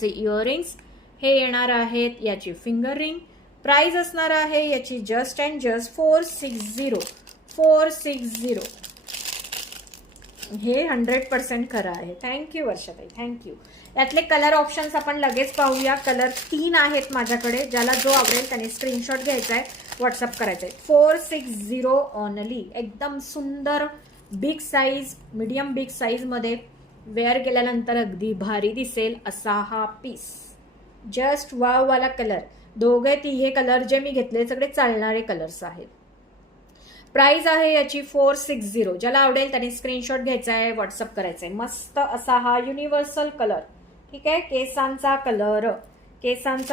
चे इयरिंग्स हे येणार आहेत, याची फिंगर रिंग. प्राइस असणार आहे याची जस्ट अँड जस्ट 460. हे 100% खरं आहे. थँक्यू वर्षाताई, थँक्यू. यातले कलर ऑप्शन्स आपण लगेच पाहूया. कलर 3 आहेत माझ्याकडे. ज्याला जो आवडेल त्याने स्क्रीनशॉट घ्यायचा आहे, व्हॉट्सअप करायचा आहे. 460 ओनली. एकदम सुंदर बिग साईज, मीडियम बिग साईजमध्ये वेअर केल्यानंतर अगदी भारी दिसेल असा हा पीस. जस्ट वाव वाला कलर. दोघे तिघे कलर जे मी घेतले सगळे चालणारे कलर्स आहेत. प्राइस आहे याची 460. ज्याला आवडेल त्याने स्क्रीनशॉट घ्यायचा आहे, व्हॉट्सअप करायचा आहे. मस्त असा हा युनिव्हर्सल कलर. ठीक आहे, केसांचा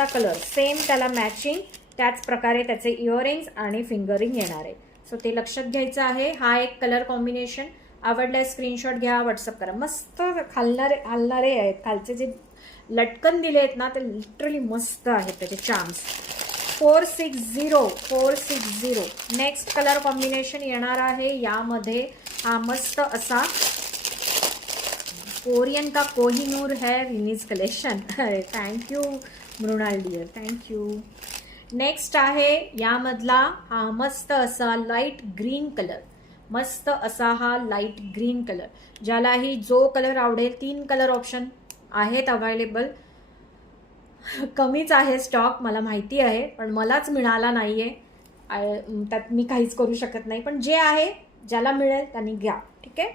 कलर सेम त्याला मॅचिंग. त्याच प्रकारे त्याचे इयरिंग्स आणि फिंगरिंग येणार आहे. सो ते लक्षात घ्यायचं आहे. हा एक कलर कॉम्बिनेशन आवडलाय, स्क्रीनशॉट घ्या, व्हॉट्सअप करा. मस्त हलणारे आहेत. खालचे जे लटकन दिले आहेत ना ते लिटरली मस्त आहेत, त्याचे चार्म्स. 460. नेक्स्ट कलर कॉम्बिनेशन येणार आहे यामध्ये. हा मस्त असा कोरियन का कोहिनूर है release collection. Thank you Mrinal dear, thank you. Next आहे यामधला हा मस्त असा लाईट ग्रीन कलर. ज्यालाही जो कलर आवडेल, 3 कलर ऑप्शन आहेत अवेलेबल. कमीच आहे स्टॉक, मला माहिती आहे, पण मलाच मिळाला नाहीये. त्यात मी काहीच करू शकत नाही. पण जे आहे, ज्याला मिळेल त्यांनी घ्या. ठीक आहे.